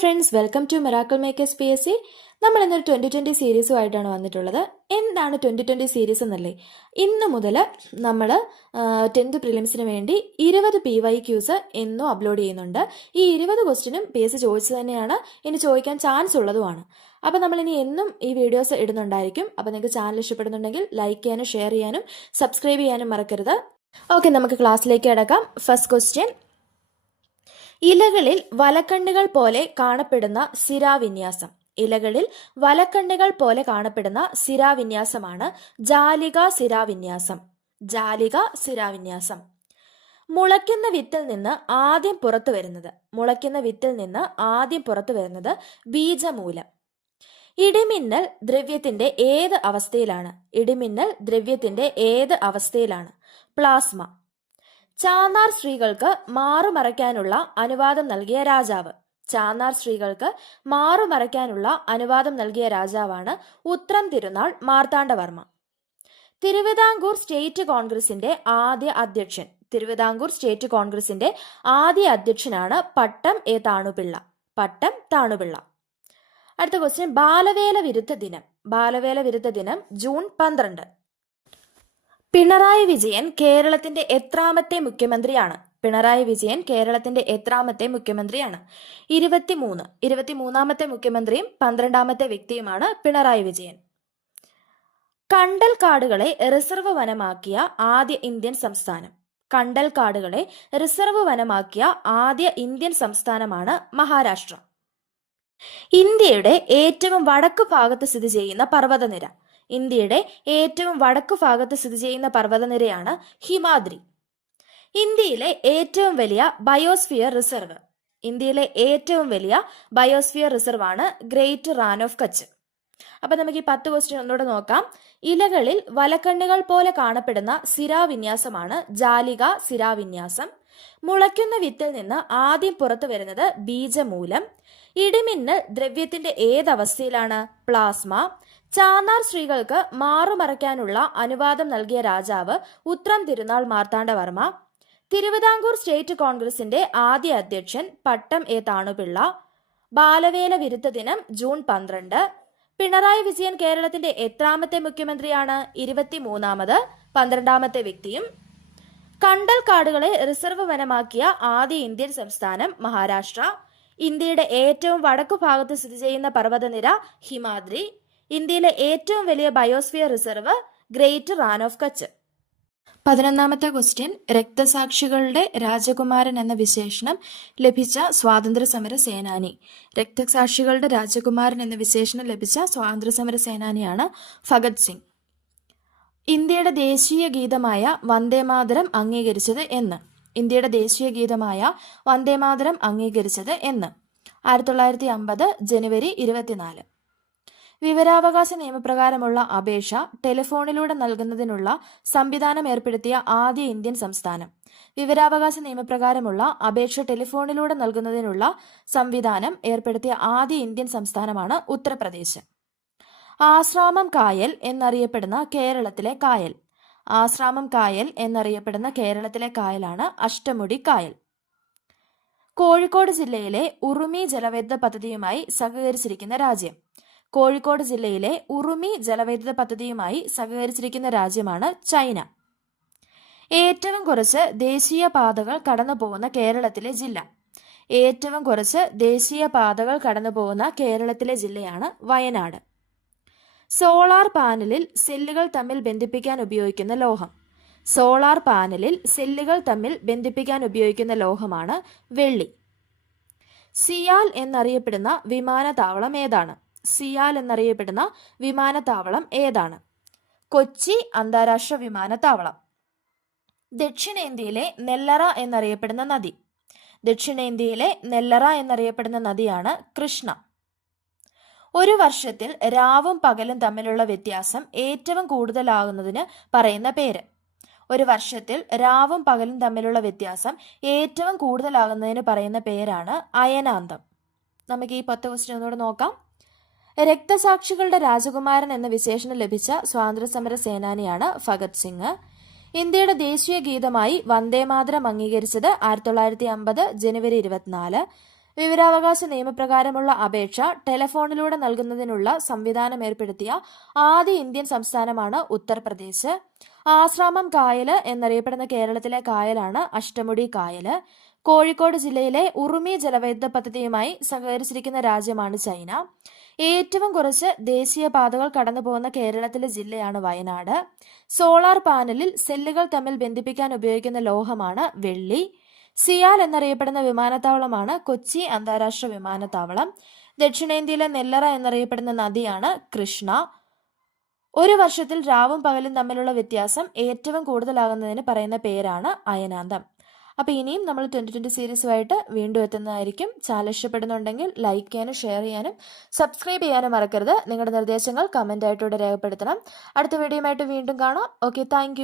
Friends welcome to miracle makers P S C നമ്മൾ ഇന്നൊരു twenty twenty സീരീസുമായിട്ടാണ് വന്നിട്ടുള്ളത്. എന്താണ് ട്വന്റി ട്വന്റി സീരീസ് എന്നല്ലേ? ഇന്ന് മുതൽ നമ്മൾ ടെൻത്ത് പ്രിലിംസിന് വേണ്ടി ഇരുപത് പി വൈ ക്യൂസ് എന്നും അപ്ലോഡ് ചെയ്യുന്നുണ്ട്. ഈ ഇരുപത് ക്വസ്റ്റിനും പി എസ് സി ചോദിച്ചു തന്നെയാണ്. ഇനി ചോദിക്കാൻ ചാൻസ് ഉള്ളതുമാണ്. അപ്പോൾ നമ്മൾ ഇനി എന്നും ഈ വീഡിയോസ് ഇടുന്നുണ്ടായിരിക്കും. അപ്പോൾ നിങ്ങൾക്ക് ചാനൽ ഇഷ്ടപ്പെടുന്നുണ്ടെങ്കിൽ ലൈക്ക് ചെയ്യാനും ഷെയർ ചെയ്യാനും സബ്സ്ക്രൈബ് ചെയ്യാനും മറക്കരുത്. ഓക്കെ നമുക്ക് ക്ലാസ്സിലേക്ക് കിടക്കാം. ഫസ്റ്റ് ക്വസ്റ്റ്യൻ ഇലകളിൽ വലക്കണ്ണുകൾ പോലെ കാണപ്പെടുന്ന സിരാവിന്യാസം ഇലകളിൽ വലക്കണ്ണുകൾ പോലെ കാണപ്പെടുന്ന സിരാവിന്യാസമാണ് ജാലിക സിരാവിന്യാസം ജാലിക സിരാവിന്യാസം മുളയ്ക്കുന്ന വിത്തിൽ നിന്ന് ആദ്യം പുറത്തു വരുന്നത്. മുളയ്ക്കുന്ന വിത്തിൽ നിന്ന് ആദ്യം പുറത്തു വരുന്നത് ബീജമൂലം. ഇടിമിന്നൽ ദ്രവ്യത്തിന്റെ ഏത് അവസ്ഥയിലാണ്? ഇടിമിന്നൽ ദ്രവ്യത്തിന്റെ ഏത് അവസ്ഥയിലാണ്? പ്ലാസ്മ. ചാന്നാർ സ്ത്രീകൾക്ക് മാറുമറയ്ക്കാനുള്ള അനുവാദം നൽകിയ രാജാവ്. ചാന്നാർ സ്ത്രീകൾക്ക് മാറുമറയ്ക്കാനുള്ള അനുവാദം നൽകിയ രാജാവാണ് ഉത്രം തിരുനാൾ മാർത്താണ്ഡവർമ്മ. തിരുവിതാംകൂർ സ്റ്റേറ്റ് കോൺഗ്രസിന്റെ ആദ്യ അധ്യക്ഷൻ. തിരുവിതാംകൂർ സ്റ്റേറ്റ് കോൺഗ്രസിന്റെ ആദ്യ അധ്യക്ഷനാണ് പട്ടം എ താണുപിള്ള. പട്ടം താണുപിള്ള. അടുത്ത ക്വസ്റ്റ്യൻ ബാലവേല വിരുദ്ധ ദിനം. ബാലവേല വിരുദ്ധ ദിനം ജൂൺ പന്ത്രണ്ട്. പിണറായി വിജയൻ കേരളത്തിന്റെ എത്രാമത്തെ മുഖ്യമന്ത്രിയാണ്. പിണറായി വിജയൻ കേരളത്തിന്റെ എത്രാമത്തെ മുഖ്യമന്ത്രിയാണ്. ഇരുപത്തിമൂന്ന് ഇരുപത്തിമൂന്നാമത്തെ മുഖ്യമന്ത്രിയും പന്ത്രണ്ടാമത്തെ വ്യക്തിയുമാണ് പിണറായി വിജയൻ. കണ്ടൽ കാടുകളെ റിസർവ് വനമാക്കിയ ആദ്യ ഇന്ത്യൻ സംസ്ഥാനം. കണ്ടൽ കാടുകളെ റിസർവ് വനമാക്കിയ ആദ്യ ഇന്ത്യൻ സംസ്ഥാനമാണ് മഹാരാഷ്ട്ര. ഇന്ത്യയുടെ ഏറ്റവും വടക്ക് ഭാഗത്ത് സ്ഥിതി ചെയ്യുന്ന പർവതനിര. ഇന്ത്യയുടെ ഏറ്റവും വടക്കു ഭാഗത്ത് സ്ഥിതി ചെയ്യുന്ന പർവതനിരയാണ് ഹിമാദ്രി. ഇന്ത്യയിലെ ഏറ്റവും വലിയ ബയോസ്ഫിയർ റിസർവ്. ഇന്ത്യയിലെ ഏറ്റവും വലിയ ബയോസ്ഫിയർ റിസർവ് ആണ് ഗ്രേറ്റ് റാൻ ഓഫ് കച്ച്. അപ്പൊ നമുക്ക് ഈ പത്ത് ക്വസ്റ്റ്യൻ ഒന്നുകൂടെ നോക്കാം. ഇലകളിൽ വലക്കണ്ണുകൾ പോലെ കാണപ്പെടുന്ന സിരാവിന്യാസമാണ് ജാലിക സിരാവിന്യാസം മുളയ്ക്കുന്ന വിത്തിൽ നിന്ന് ആദ്യം പുറത്തു വരുന്നത് ബീജമൂലം. ഇടിമിന്നൽ ദ്രവ്യത്തിന്റെ ഏതവസ്ഥയിലാണ്? പ്ലാസ്മ. ചാന്നാർ സ്ത്രീകൾക്ക് മാറുമറയ്ക്കാനുള്ള അനുവാദം നൽകിയ രാജാവ് ഉത്രം തിരുനാൾ മാർത്താണ്ഡവർമ്മ. തിരുവിതാംകൂർ സ്റ്റേറ്റ് കോൺഗ്രസിന്റെ ആദ്യ അധ്യക്ഷൻ പട്ടം എ താണുപിള്ള. ബാലവേല വിരുദ്ധ ദിനം ജൂൺ പന്ത്രണ്ട്. പിണറായി വിജയൻ കേരളത്തിന്റെ എത്രാമത്തെ മുഖ്യമന്ത്രിയാണ്? ഇരുപത്തിമൂന്നാമത് പന്ത്രണ്ടാമത്തെ വ്യക്തിയും കണ്ടൽ കാടുകളെ റിസർവ് വനമാക്കിയ ആദ്യ ഇന്ത്യൻ സംസ്ഥാനം മഹാരാഷ്ട്ര. ഇന്ത്യയുടെ ഏറ്റവും വടക്കു ഭാഗത്ത് സ്ഥിതി ചെയ്യുന്ന പർവതനിര ഹിമാദ്രി. ഇന്ത്യയിലെ ഏറ്റവും വലിയ biosphere reserve great Rann of Kutch പതിനൊന്നാമത്തെ ക്വസ്റ്റ്യൻ രക്തസാക്ഷികളുടെ രാജകുമാരൻ എന്ന വിശേഷണം ലഭിച്ച സ്വാതന്ത്ര്യ സമര സേനാനി. രക്തസാക്ഷികളുടെ രാജകുമാരൻ എന്ന വിശേഷണം ലഭിച്ച സ്വാതന്ത്ര്യ സമര സേനാനിയാണ് ഭഗത് സിംഗ്. ഇന്ത്യയുടെ ദേശീയ ഗീതമായ വന്ദേമാതരം അംഗീകരിച്ചത് എന്ന്. ഇന്ത്യയുടെ ദേശീയ ഗീതമായ വന്ദേമാതരം അംഗീകരിച്ചത് എന്ന്. ആയിരത്തി തൊള്ളായിരത്തി അമ്പത് ജനുവരി ഇരുപത്തിനാല്. വിവരാവകാശ നിയമപ്രകാരമുള്ള അപേക്ഷ ടെലിഫോണിലൂടെ നൽകുന്നതിനുള്ള സംവിധാനം ഏർപ്പെടുത്തിയ ആദ്യ ഇന്ത്യൻ സംസ്ഥാനം. വിവരാവകാശ നിയമപ്രകാരമുള്ള അപേക്ഷ ടെലിഫോണിലൂടെ നൽകുന്നതിനുള്ള സംവിധാനം ഏർപ്പെടുത്തിയ ആദ്യ ഇന്ത്യൻ സംസ്ഥാനമാണ് ഉത്തർപ്രദേശ്. ആശ്രാമം കായൽ എന്നറിയപ്പെടുന്ന കേരളത്തിലെ കായൽ. ആശ്രാമം കായൽ എന്നറിയപ്പെടുന്ന കേരളത്തിലെ കായലാണ് അഷ്ടമുടി കായൽ. കോഴിക്കോട് ജില്ലയിലെ ഉറുമി ജലവൈദ്യുത പദ്ധതിയുമായി സഹകരിച്ചിരിക്കുന്ന രാജ്യം. കോഴിക്കോട് ജില്ലയിലെ ഉറുമി ജലവൈദ്യുത പദ്ധതിയുമായി സഹകരിച്ചിരിക്കുന്ന രാജ്യമാണ് ചൈന. ഏറ്റവും കുറച്ച് ദേശീയ പാതകൾ കടന്നു പോകുന്ന കേരളത്തിലെ ജില്ല. ഏറ്റവും കുറച്ച് ദേശീയ പാതകൾ കടന്നു പോകുന്ന കേരളത്തിലെ ജില്ലയാണ് വയനാട്. സോളാർ പാനലിൽ സെല്ലുകൾ തമ്മിൽ ബന്ധിപ്പിക്കാൻ ഉപയോഗിക്കുന്ന ലോഹം. സോളാർ പാനലിൽ സെല്ലുകൾ തമ്മിൽ ബന്ധിപ്പിക്കാൻ ഉപയോഗിക്കുന്ന ലോഹമാണ് വെള്ളി. സിയാൽ എന്നറിയപ്പെടുന്ന വിമാനത്താവളം ഏതാണ്? സിയാൽ എന്നറിയപ്പെടുന്ന വിമാനത്താവളം ഏതാണ്? കൊച്ചി അന്താരാഷ്ട്ര വിമാനത്താവളം. ദക്ഷിണേന്ത്യയിലെ നെല്ലറ എന്നറിയപ്പെടുന്ന നദി. ദക്ഷിണേന്ത്യയിലെ നെല്ലറ എന്നറിയപ്പെടുന്ന നദിയാണ് കൃഷ്ണ. ഒരു വർഷത്തിൽ രാവും പകലും തമ്മിലുള്ള വ്യത്യാസം ഏറ്റവും കൂടുതലാകുന്നതിന് പറയുന്ന പേര്. ഒരു വർഷത്തിൽ രാവും പകലും തമ്മിലുള്ള വ്യത്യാസം ഏറ്റവും കൂടുതലാകുന്നതിന് പറയുന്ന പേരാണ് അയനാന്തം. നമുക്ക് ഈ പത്ത് ക്വസ്റ്റ്യൻ ഒന്നുകൂടെ നോക്കാം. രക്തസാക്ഷികളുടെ രാജകുമാരൻ എന്ന വിശേഷണം ലഭിച്ച സ്വാതന്ത്ര്യസമര സേനാനിയാണ് ഭഗത് സിംഗ്. ഇന്ത്യയുടെ ദേശീയ ഗീതമായി വന്ദേമാതരം അംഗീകരിച്ചത് ആയിരത്തി തൊള്ളായിരത്തി അമ്പത് ജനുവരി ഇരുപത്തിനാല്. വിവരാവകാശ നിയമപ്രകാരമുള്ള അപേക്ഷ ടെലിഫോണിലൂടെ നൽകുന്നതിനുള്ള സംവിധാനം ഏർപ്പെടുത്തിയ ആദ്യ ഇന്ത്യൻ സംസ്ഥാനമാണ് ഉത്തർപ്രദേശ്. ആശ്രാമം കായൽ എന്നറിയപ്പെടുന്ന കേരളത്തിലെ കായലാണ് അഷ്ടമുടി കായൽ. കോഴിക്കോട് ജില്ലയിലെ ഉറുമി ജലവൈദ്യുത പദ്ധതിയുമായി സഹകരിച്ചിരിക്കുന്ന രാജ്യമാണ് ചൈന. ഏറ്റവും കുറച്ച് ദേശീയപാതകൾ കടന്നു പോകുന്ന കേരളത്തിലെ ജില്ലയാണ് വയനാട്. സോളാർ പാനലിൽ സെല്ലുകൾ തമ്മിൽ ബന്ധിപ്പിക്കാൻ ഉപയോഗിക്കുന്ന ലോഹമാണ് വെള്ളി. സിയാൽ എന്നറിയപ്പെടുന്ന വിമാനത്താവളമാണ് കൊച്ചി അന്താരാഷ്ട്ര വിമാനത്താവളം. ദക്ഷിണേന്ത്യയിലെ നെല്ലറ എന്നറിയപ്പെടുന്ന നദിയാണ് കൃഷ്ണ. ഒരു വർഷത്തിൽ രാവും പകലും തമ്മിലുള്ള വ്യത്യാസം ഏറ്റവും കൂടുതലാകുന്നതിന് പറയുന്ന പേരാണ് അയനാന്തം. അപ്പോൾ ഇനിയും നമ്മൾ ട്വന്റി ട്വന്റി സീരീസുമായിട്ട് വീണ്ടും എത്തുന്നതായിരിക്കും. ചാനൽ ഇഷ്ടപ്പെടുന്നുണ്ടെങ്കിൽ ലൈക്ക് ചെയ്യാനും ഷെയർ ചെയ്യാനും സബ്സ്ക്രൈബ് ചെയ്യാനും മറക്കരുത്. നിങ്ങളുടെ നിർദ്ദേശങ്ങൾ കമന്റായിട്ടൂടെ രേഖപ്പെടുത്തണം. അടുത്ത വീഡിയോയുമായിട്ട് വീണ്ടും കാണാം. Okay thank